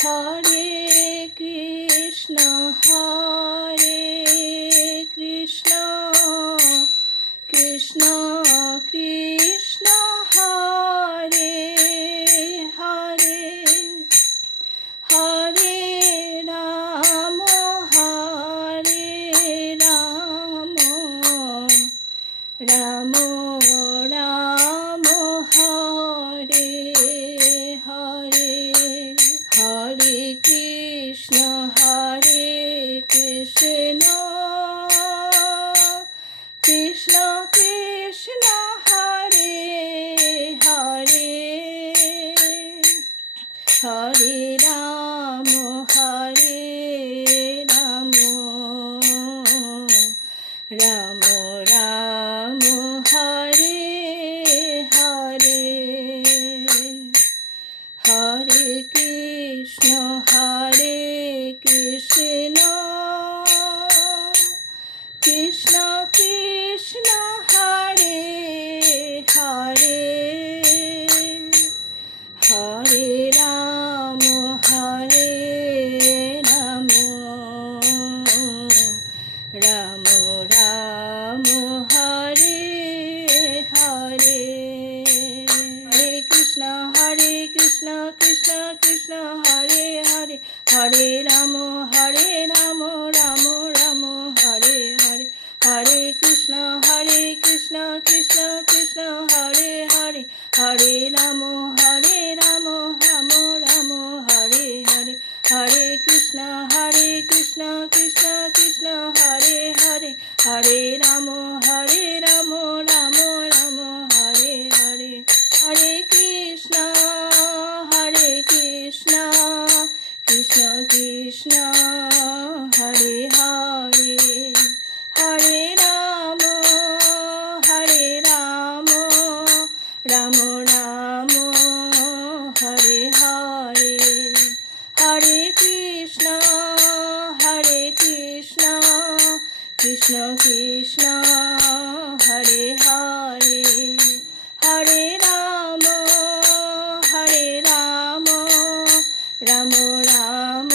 Hare Krishna Krishna Krishna Hare Hare, Hare Ram Ram Ram Hare Hare, Hare Krishna Krishna Krishna Hare Hare, Hare Ram Ram Ram Hare Hare, Hare Krishna Krishna Krishna Hare Hare, Hare Ram Ram Ram Hare Hare, Hare Krishna Krishna Krishna Hare Hare, Hare Ram Ram Ram Hare Hare, Hare Krishna Krishna Krishna Hare Hare, Hare Ram Ram Ram Hare Hare, Hare Krishna Krishna Krishna Hare Hare, Hare Ram Ram Ram Hare Hare, Hare Krishna Krishna Krishna Hare Hare, Hare Ram Ram Ram Hare Hare, Hare Krishna Krishna Krishna Hare Hare, Hare Ram Ram Ram